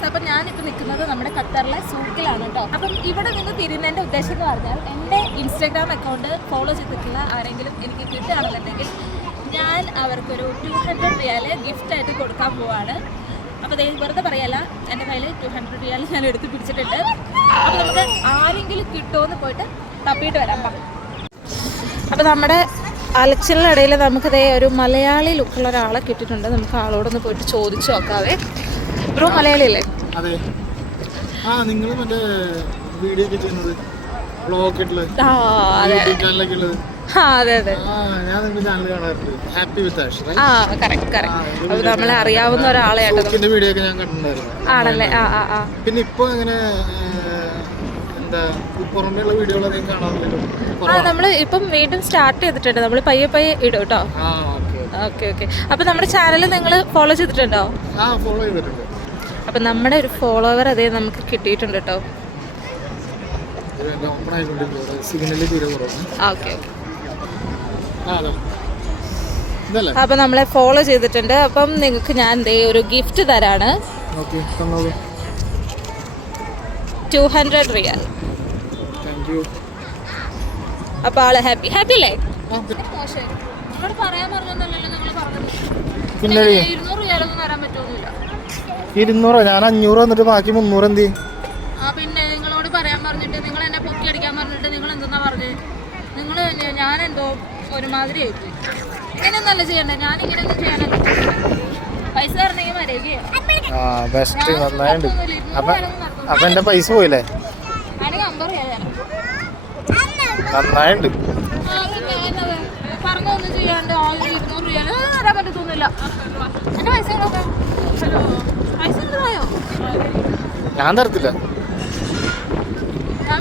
Guys, അപ്പം ഞാനിപ്പോൾ നിൽക്കുന്നത് നമ്മുടെ ഖത്തറിലെ സൂക്കിലാണ് കേട്ടോ. അപ്പം ഇവിടെ നിന്ന് തിരിയുന്നതിൻ്റെ ഉദ്ദേശം എന്ന് പറഞ്ഞാൽ എൻ്റെ ഇൻസ്റ്റാഗ്രാം അക്കൗണ്ട് ഫോളോ ചെയ്തിട്ടുള്ള ആരെങ്കിലും എനിക്ക് കിട്ടുകയാണെന്നുണ്ടെങ്കിൽ ഞാൻ അവർക്കൊരു 200 റിയാൽ ഗിഫ്റ്റായിട്ട് കൊടുക്കാൻ പോവാണ്. അപ്പോൾ വെറുതെ പറയല്ല, എൻ്റെ കയ്യിൽ 200 റിയാൽ ഞാൻ എടുത്ത് പിടിച്ചിട്ടുണ്ട്. അപ്പോൾ നമുക്ക് ആരെങ്കിലും കിട്ടുമോ എന്ന് പോയിട്ട് തപ്പിയിട്ട് വരാം. അപ്പോൾ നമ്മുടെ അലച്ചിലിനിടയിൽ നമുക്കിതേ ഒരു മലയാളി ലുക്കുള്ള ഒരാളെ കിട്ടിയിട്ടുണ്ട്. നമുക്ക് ആളോടൊന്ന് പോയിട്ട് ചോദിച്ചു നോക്കാവേ. ബ്രോ മലയാളി അല്ലേ? അതെ. ആ, നിങ്ങൾ മറ്റേ വീഡിയോ ഒക്കെ ചെയ്യുന്നത് വ്ളോഗൊക്കെയുള്ള ചാനലൊക്കെ ഉള്ളത്? അതെ അതെ, ഞാൻ നിങ്ങളുടെ ചാനൽ കാണാറുണ്ട്. Happy with ash. കറക്റ്റ്. അപ്പോൾ നമ്മളെ അറിയാവുന്ന ഒരാളെ വീഡിയോ ഒക്കെ ഞാൻ കണ്ടിട്ടുണ്ടായിരുന്നു. ആണല്ലേ? പിന്നെ ഇപ്പൊ അങ്ങനെ പുറമേയുള്ള വീഡിയോകളൊക്കെ കാണാറില്ലല്ലോ. നമ്മൾ ഇപ്പം വീണ്ടും സ്റ്റാർട്ട് ചെയ്തിട്ടുണ്ട്. നമ്മൾ പയ്യെ ഇടും കേട്ടോ. ഓക്കെ. അപ്പോൾ നമ്മുടെ ചാനൽ നിങ്ങൾ ഫോളോ ചെയ്തിട്ടുണ്ടോ? ഫോളോ ചെയ്തിട്ടുണ്ട്. അപ്പം നമ്മുടെ ഒരു ഫോളോവർ അതേ നമുക്ക് കിട്ടിയിട്ടുണ്ട് കേട്ടോ. ഓക്കെ. അപ്പം നമ്മളെ ഫോളോ ചെയ്തിട്ടുണ്ട്. അപ്പം നിങ്ങൾക്ക് ഞാൻ ഒരു ഗിഫ്റ്റ് തരാണ്. 200 റിയാൽ. അപ്പോൾ ആള് ഹാപ്പി അല്ലേ? പറയാൻ പറഞ്ഞല്ലോ നിങ്ങൾ പറഞ്ഞത്. 200 റിയാലൊന്നും തരാൻ പറ്റുമൊന്നുമില്ല. 200? ഞാൻ 500 വന്നിട്ട് ബാക്കി 300 എന്ത്? പിന്നെ നിങ്ങളോട് പറയാൻ പറഞ്ഞിട്ട് നിങ്ങൾ എന്നെ പൊക്കി അടിക്കാൻ പറഞ്ഞിട്ട് നിങ്ങൾ എന്തെന്നാ പറഞ്ഞത്? ഞാനെന്തോ ഒരുമാതിരി ആയിപ്പോയി. ഇങ്ങനെയൊന്നല്ല ചെയ്യണ്ടേ, ഞാനിങ്ങനെയൊന്നും ചെയ്യാനല്ല. പൈസ തരണമെങ്കിൽ മര്യാദ. അപ്പൊ എന്റെ പൈസ പോയില്ലേ? നന്നായിട്ടുണ്ട്. പറഞ്ഞൊന്നും ചെയ്യാണ്ട് 200 റിയാൽ തരാൻ പറ്റത്തൊന്നുമില്ല. എന്റെ പൈസ പൈസ എന്തായോ? ഞാൻ തരത്തില്ല. ഞാൻ